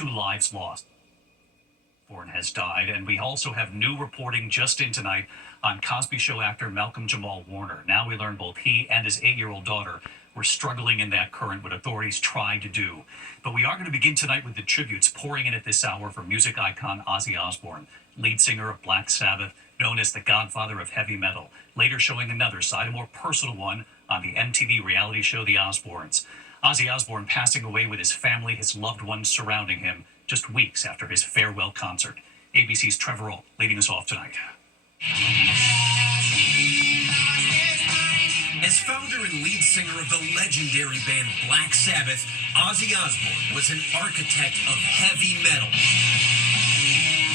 2 lives lost. Osborne has died, and we also have new reporting just in tonight on Cosby Show actor Malcolm Jamal Warner. Now we learn both he and his 8-year-old daughter were struggling in that current, what authorities tried to do. But we are going to begin tonight with the tributes pouring in at this hour for music icon Ozzy Osbourne, lead singer of Black Sabbath, known as the godfather of heavy metal, later showing another side, a more personal one, on the MTV reality show The Osbournes. Ozzy Osbourne passing away with his family, his loved ones surrounding him, just weeks after his farewell concert. ABC's Trevor Ault leading us off tonight. As founder and lead singer of the legendary band Black Sabbath, Ozzy Osbourne was an architect of heavy metal,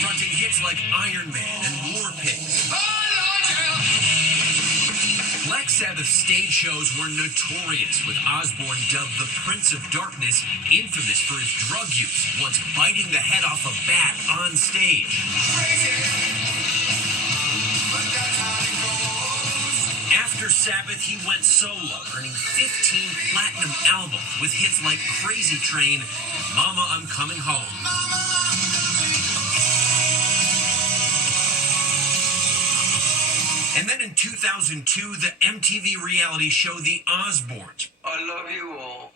fronting hits like Iron Man and War Pigs. Black Sabbath stage shows were notorious, with Osbourne dubbed the Prince of Darkness, infamous for his drug use, once biting the head off a bat on stage. After Sabbath, he went solo, earning 15 platinum albums with hits like Crazy Train and Mama, I'm Coming Home. And then in 2002, the MTV reality show The Osbournes. I love you all.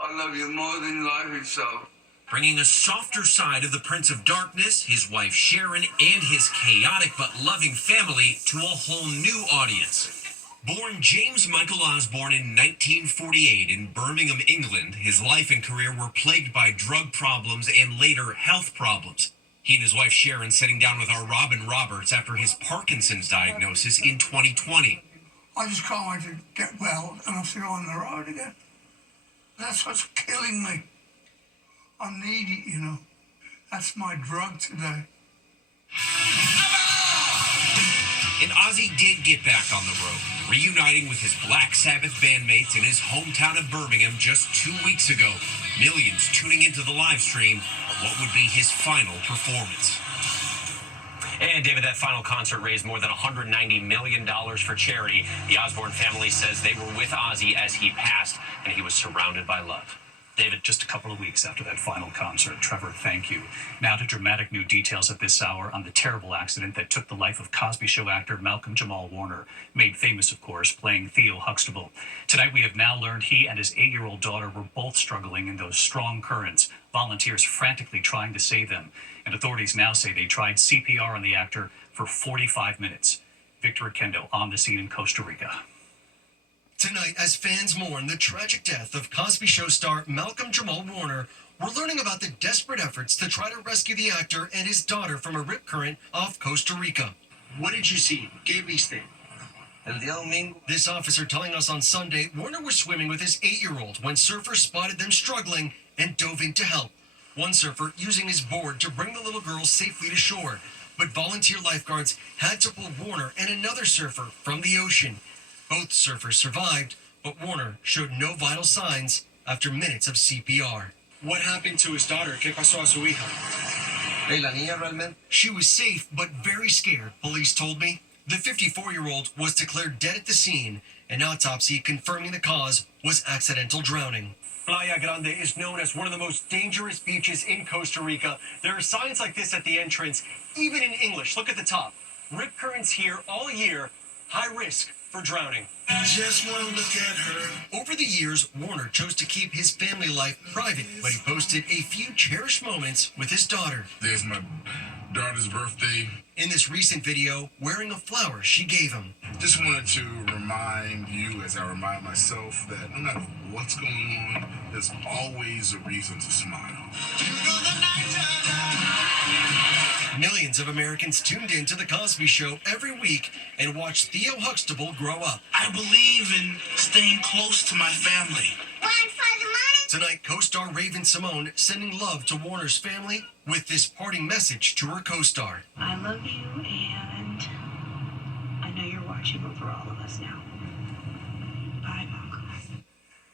I love you more than life itself. Bringing a softer side of the Prince of Darkness, his wife Sharon, and his chaotic but loving family to a whole new audience. Born James Michael Osbourne in 1948 in Birmingham, England, his life and career were plagued by drug problems and later health problems. He and his wife Sharon sitting down with our Robin Roberts after his Parkinson's diagnosis in 2020. I just can't wait to get well and I'll see you on the road again. That's what's killing me. I need it, you know. That's my drug today. And Ozzy did get back on the road, reuniting with his Black Sabbath bandmates in his hometown of Birmingham just 2 weeks ago. Millions tuning into the live stream of what would be his final performance. And David, that final concert raised more than $190 million for charity. The Osbourne family says they were with Ozzy as he passed, and he was surrounded by love. David, just a couple of weeks after that final concert. Trevor, thank you. Now to dramatic new details at this hour on the terrible accident that took the life of Cosby Show actor Malcolm Jamal Warner, made famous, of course, playing Theo Huxtable. Tonight we have now learned he and his 8-year-old daughter were both struggling in those strong currents, volunteers frantically trying to save them. And authorities now say they tried CPR on the actor for 45 minutes. Victor Oquendo on the scene in Costa Rica. Tonight, as fans mourn the tragic death of Cosby Show star Malcolm Jamal Warner, we're learning about the desperate efforts to try to rescue the actor and his daughter from a rip current off Costa Rica. What did you see? ¿Qué viste? This officer telling us on Sunday Warner was swimming with his 8-year-old when surfers spotted them struggling and dove in to help. One surfer using his board to bring the little girl safely to shore, but volunteer lifeguards had to pull Warner and another surfer from the ocean. Both surfers survived, but Warner showed no vital signs after minutes of CPR. What happened to his daughter? ¿Qué pasó a su hija? She was safe, but very scared, police told me. The 54-year-old was declared dead at the scene. An autopsy confirming the cause was accidental drowning. Playa Grande is known as one of the most dangerous beaches in Costa Rica. There are signs like this at the entrance, even in English. Look at the top. Rip currents here all year, high risk for drowning. Just one look at her. Over the years, Warner chose to keep his family life private, but he posted a few cherished moments with his daughter. There's my daughter's birthday. In this recent video, wearing a flower she gave him. Just wanted to remind you, as I remind myself, that no matter what's going on, there's always a reason to smile. Millions of Americans tuned in to The Cosby Show every week and watched Theo Huxtable grow up. I believe in staying close to my family. Tonight, co-star Raven Simone sending love to Warner's family with this parting message to her co-star. I love you, and I know you're watching over all of us now. Bye, Malcolm.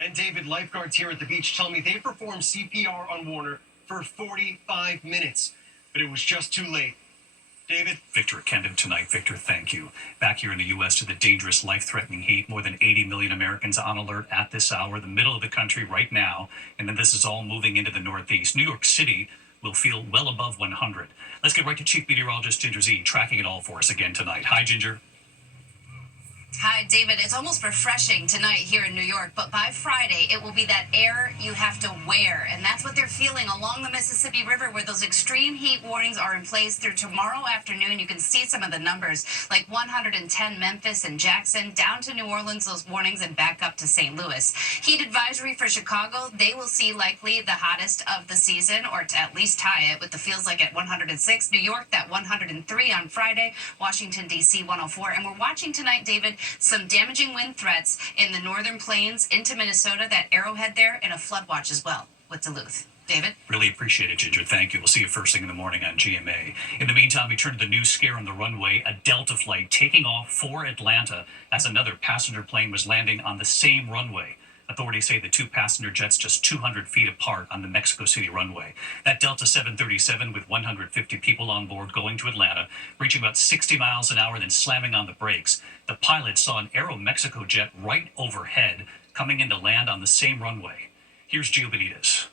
And David, lifeguards here at the beach tell me they performed CPR on Warner for 45 minutes, but it was just too late. David? Victor Oquendo tonight. Victor, thank you. Back here in the U.S. to the dangerous, life-threatening heat. More than 80 million Americans on alert at this hour, the middle of the country right now. And then this is all moving into the Northeast. New York City will feel well above 100. Let's get right to Chief Meteorologist Ginger Zine tracking it all for us again tonight. Hi, Ginger. Hi, David. It's almost refreshing tonight here in New York, but by Friday, it will be that air you have to wear. And that's what they're feeling along the Mississippi River, where those extreme heat warnings are in place through tomorrow afternoon. You can see some of the numbers, like 110 Memphis and Jackson, down to New Orleans, those warnings, and back up to St. Louis. Heat advisory for Chicago, they will see likely the hottest of the season, or to at least tie it with the feels like at 106. New York, that 103 on Friday. Washington, D.C., 104. And we're watching tonight, David, some damaging wind threats in the northern plains into Minnesota, that Arrowhead there, and a flood watch as well with Duluth. David? Really appreciate it, Ginger. Thank you. We'll see you first thing in the morning on GMA. In the meantime, we turn to the news scare on the runway. A Delta flight taking off for Atlanta as another passenger plane was landing on the same runway. Authorities say the two passenger jets just 200 feet apart on the Mexico City runway. That Delta 737 with 150 people on board going to Atlanta, reaching about 60 miles an hour, then slamming on the brakes. The pilot saw an Aeromexico jet right overhead coming in to land on the same runway. Here's Gio Benitez.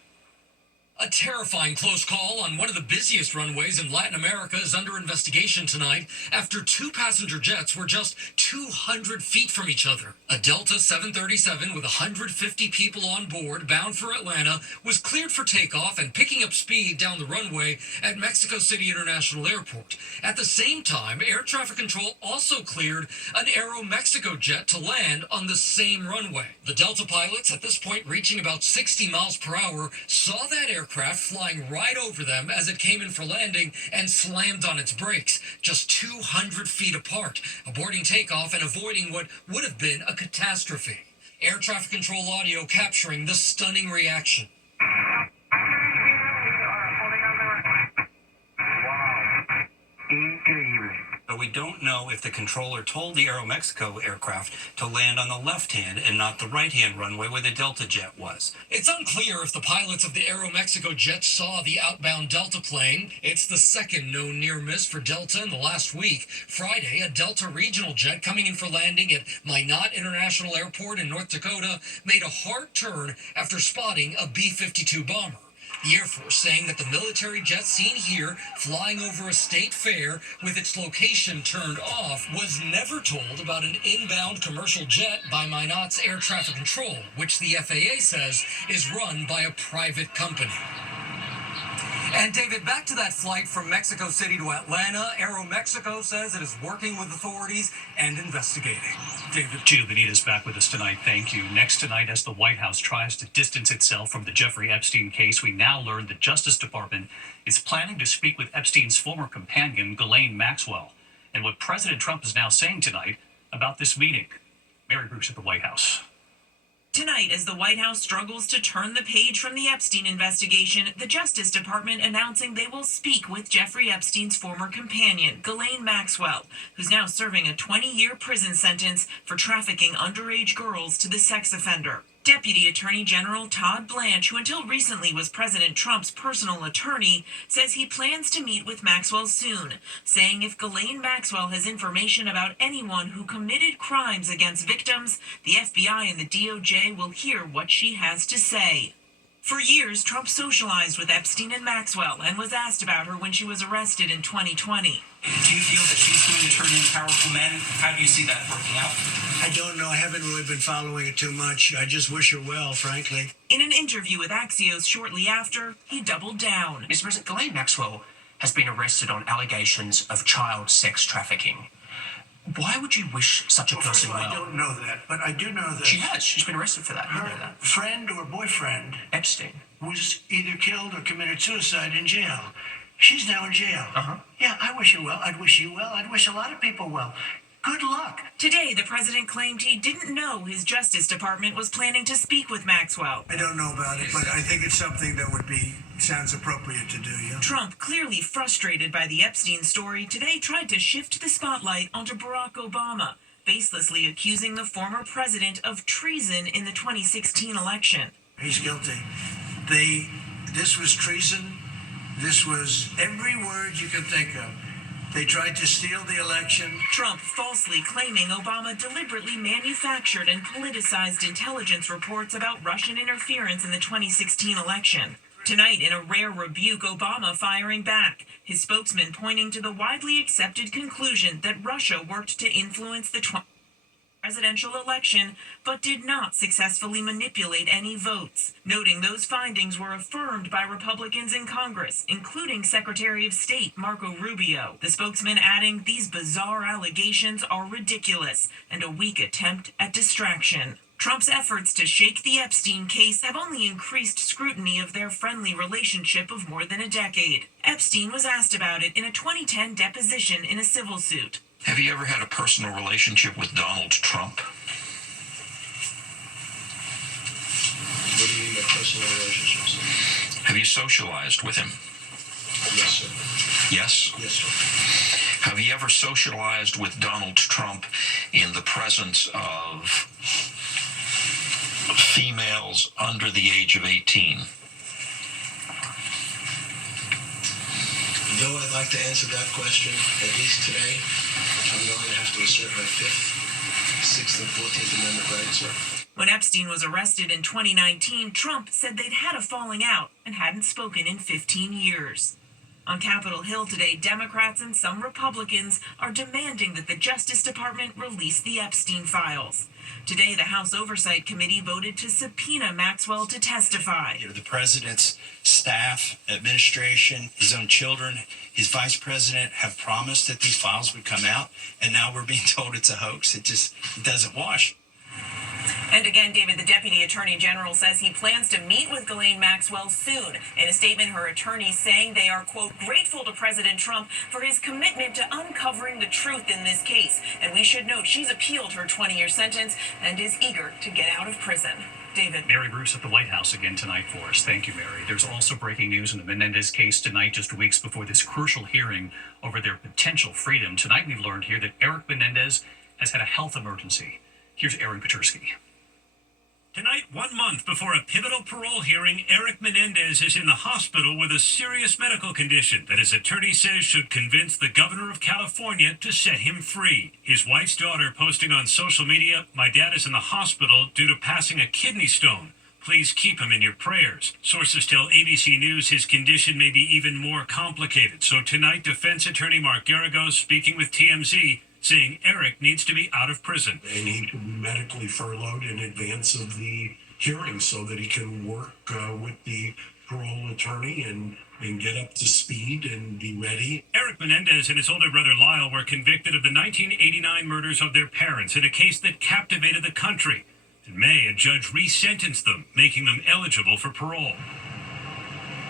A terrifying close call on one of the busiest runways in Latin America is under investigation tonight after two passenger jets were just 200 feet from each other. A Delta 737 with 150 people on board bound for Atlanta was cleared for takeoff and picking up speed down the runway at Mexico City International Airport. At the same time, air traffic control also cleared an Aeromexico jet to land on the same runway. The Delta pilots, at this point reaching about 60 miles per hour, saw that aircraft flying right over them as it came in for landing and slammed on its brakes, just 200 feet apart, aborting takeoff and avoiding what would have been a catastrophe. Air traffic control audio capturing the stunning reaction. But we don't know if the controller told the Aeromexico aircraft to land on the left-hand and not the right-hand runway where the Delta jet was. It's unclear if the pilots of the Aeromexico jet saw the outbound Delta plane. It's the second known near miss for Delta in the last week. Friday, a Delta regional jet coming in for landing at Minot International Airport in North Dakota made a hard turn after spotting a B-52 bomber. The Air Force saying that the military jet seen here flying over a state fair with its location turned off was never told about an inbound commercial jet by Minot's air traffic control, which the FAA says is run by a private company. And David, back to that flight from Mexico City to Atlanta. Aeromexico says it is working with authorities and investigating. David. Gio Benitez back with us tonight. Thank you. Next tonight, as the White House tries to distance itself from the Jeffrey Epstein case, we now learn the Justice Department is planning to speak with Epstein's former companion, Ghislaine Maxwell, and what President Trump is now saying tonight about this meeting. Mary Bruce at the White House. Tonight, as the White House struggles to turn the page from the Epstein investigation, the Justice Department announcing they will speak with Jeffrey Epstein's former companion, Ghislaine Maxwell, who's now serving a 20-year prison sentence for trafficking underage girls to the sex offender. Deputy Attorney General Todd Blanche, who until recently was President Trump's personal attorney, says he plans to meet with Maxwell soon, saying if Ghislaine Maxwell has information about anyone who committed crimes against victims, the FBI and the DOJ will hear what she has to say. For years, Trump socialized with Epstein and Maxwell and was asked about her when she was arrested in 2020. Do you feel that she's going to turn in powerful men? How do you see that working out? I don't know. I haven't really been following it too much. I just wish her well, frankly. In an interview with Axios shortly after, he doubled down. Mr. President, Ghislaine Maxwell has been arrested on allegations of child sex trafficking. Why would you wish such a person well? I don't know that, but I do know that she has. She's been arrested for that. You know her that. friend or boyfriend, Epstein, was either killed or committed suicide in jail. She's now in jail. Yeah, I wish her well. I'd wish you well. I'd wish a lot of people well. Good luck. Today, the president claimed he didn't know his Justice Department was planning to speak with Maxwell. I don't know about it, but I think it's something that sounds appropriate to do, yeah. Trump, clearly frustrated by the Epstein story, today tried to shift the spotlight onto Barack Obama, baselessly accusing the former president of treason in the 2016 election. He's guilty. This was treason. This was every word you can think of. They tried to steal the election. Trump falsely claiming Obama deliberately manufactured and politicized intelligence reports about Russian interference in the 2016 election. Tonight, in a rare rebuke, Obama firing back, his spokesman pointing to the widely accepted conclusion that Russia worked to influence the presidential election, but did not successfully manipulate any votes, noting those findings were affirmed by Republicans in Congress, including Secretary of State Marco Rubio. The spokesman adding these bizarre allegations are ridiculous and a weak attempt at distraction. Trump's efforts to shake the Epstein case have only increased scrutiny of their friendly relationship of more than a decade. Epstein was asked about it in a 2010 deposition in a civil suit. Have you ever had a personal relationship with Donald Trump? What do you mean by personal relationships? Have you socialized with him? Yes, sir. Yes? Yes, sir. Have you ever socialized with Donald Trump in the presence of females under the age of 18? Though I'd like to answer that question, at least today, I'm going to have to assert my 5th, 6th, and 14th Amendment rights, sir. When Epstein was arrested in 2019, Trump said they'd had a falling out and hadn't spoken in 15 years. On Capitol Hill today, Democrats and some Republicans are demanding that the Justice Department release the Epstein files. Today, the House Oversight Committee voted to subpoena Maxwell to testify. The president's staff, administration, his own children, his vice president have promised that these files would come out, and now we're being told it's a hoax. It doesn't wash. And again, David, the Deputy Attorney General says he plans to meet with Ghislaine Maxwell soon. In a statement, her attorney saying they are, quote, grateful to President Trump for his commitment to uncovering the truth in this case. And we should note she's appealed her 20-year sentence and is eager to get out of prison. David. Mary Bruce at the White House again tonight for us. Thank you, Mary. There's also breaking news in the Menendez case tonight, just weeks before this crucial hearing over their potential freedom. Tonight we've learned here that Eric Menendez has had a health emergency. Here's Aaron Katursky. Tonight, 1 month before a pivotal parole hearing, Eric Menendez is in the hospital with a serious medical condition that his attorney says should convince the governor of California to set him free. His wife's daughter posting on social media, "My dad is in the hospital due to passing a kidney stone. Please keep him in your prayers." Sources tell ABC News his condition may be even more complicated. So tonight, defense attorney Mark Garagos speaking with TMZ, saying Eric needs to be out of prison. They need to be medically furloughed in advance of the hearing so that he can work with the parole attorney and get up to speed and be ready. Eric Menendez and his older brother Lyle were convicted of the 1989 murders of their parents in a case that captivated the country. In May, a judge resentenced them, making them eligible for parole.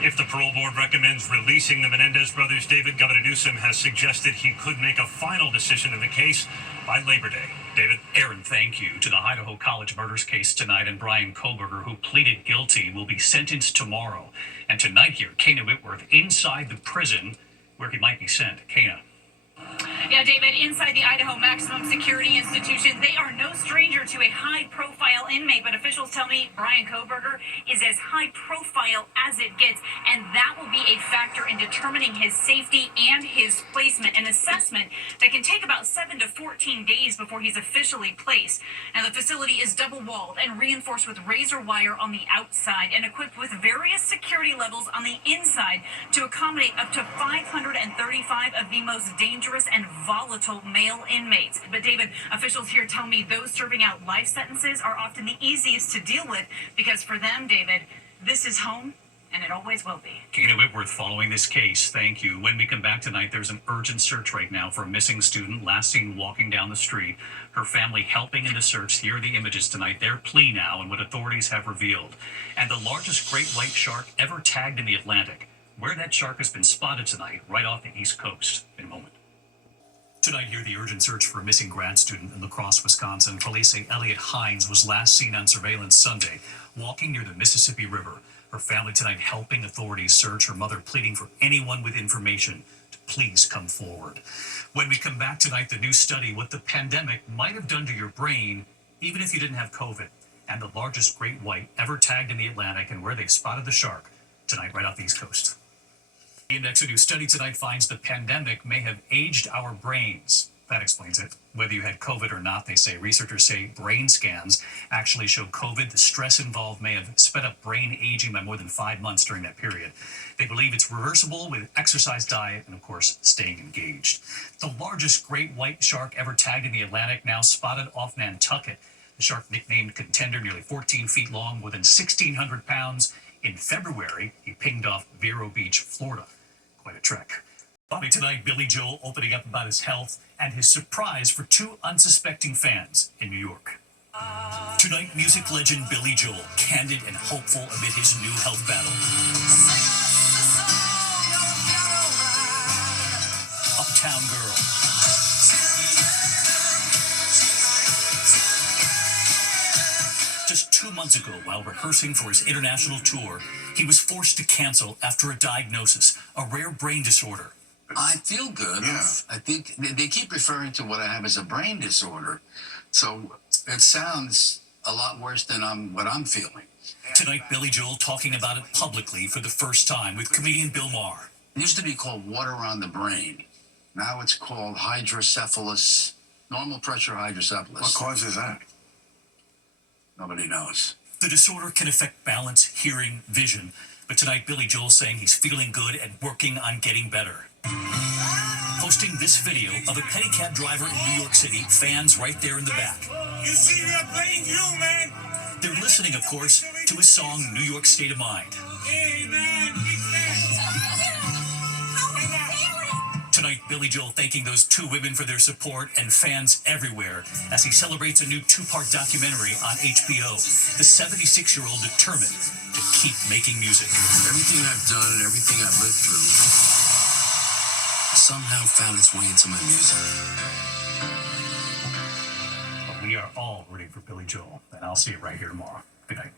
If the parole board recommends releasing the Menendez brothers, David, Governor Newsom has suggested he could make a final decision in the case by Labor Day. David. Aaron, thank you. To the Idaho College murders case tonight, and Brian Koberger, who pleaded guilty, will be sentenced tomorrow. And tonight here, Kana Whitworth inside the prison where he might be sent. Kana. Yeah, David, inside the Idaho Maximum Security Institution, they are no stranger to a high-profile inmate, but officials tell me Brian Koberger is as high-profile as it gets, and that will be a factor in determining his safety and his placement, an assessment that can take about 7 to 14 days before he's officially placed. Now, the facility is double-walled and reinforced with razor wire on the outside and equipped with various security levels on the inside to accommodate up to 535 of the most dangerous and volatile male inmates. But David, officials here tell me those serving out life sentences are often the easiest to deal with because for them, David, this is home and it always will be. Kana Whitworth following this case. Thank you. When we come back tonight, there's an urgent search right now for a missing student last seen walking down the street. Her family helping in the search. Here are the images tonight. Their plea now and what authorities have revealed. And the largest great white shark ever tagged in the Atlantic. Where that shark has been spotted tonight, right off the East Coast. In a moment. Tonight here, the urgent search for a missing grad student in La Crosse, Wisconsin. Police say Elliot Hines was last seen on surveillance Sunday, walking near the Mississippi River. Her family tonight helping authorities search, her mother pleading for anyone with information to please come forward. When we come back tonight, the new study, what the pandemic might have done to your brain, even if you didn't have COVID, and the largest great white ever tagged in the Atlantic and where they spotted the shark tonight right off the East Coast. The Index, a new study tonight finds the pandemic may have aged our brains. That explains it. Whether you had COVID or not, they say, researchers say brain scans actually show COVID. The stress involved may have sped up brain aging by more than 5 months during that period. They believe it's reversible with exercise, diet, and of course, staying engaged. The largest great white shark ever tagged in the Atlantic now spotted off Nantucket. The shark, nicknamed Contender, nearly 14 feet long, more than 1,600 pounds. In February, he pinged off Vero Beach, Florida. Quite a trek. Bobby, tonight, Billy Joel opening up about his health and his surprise for two unsuspecting fans in New York. Tonight, music legend Billy Joel, candid and hopeful amid his new health battle. Uptown Girl. Just 2 months ago, while rehearsing for his international tour, he was forced to cancel after a diagnosis, a rare brain disorder. I feel good. Yeah. I think they keep referring to what I have as a brain disorder. So it sounds a lot worse than what I'm feeling. Tonight, Billy Joel talking about it publicly for the first time with comedian Bill Maher. It used to be called water on the brain. Now it's called hydrocephalus, normal pressure hydrocephalus. What causes that? Nobody knows. The disorder can affect balance, hearing, vision. But tonight, Billy Joel saying he's feeling good and working on getting better. Posting this video of a pedicab driver in New York City, fans right there in the back. You see me, I'm playing you, man. They're listening, of course, to his song, New York State of Mind. Hey, man, big Tonight, Billy Joel thanking those two women for their support and fans everywhere as he celebrates a new two-part documentary on HBO. The 76-year-old determined to keep making music. Everything I've done and everything I've lived through somehow found its way into my music. But we are all rooting for Billy Joel, and I'll see you right here tomorrow. Good night.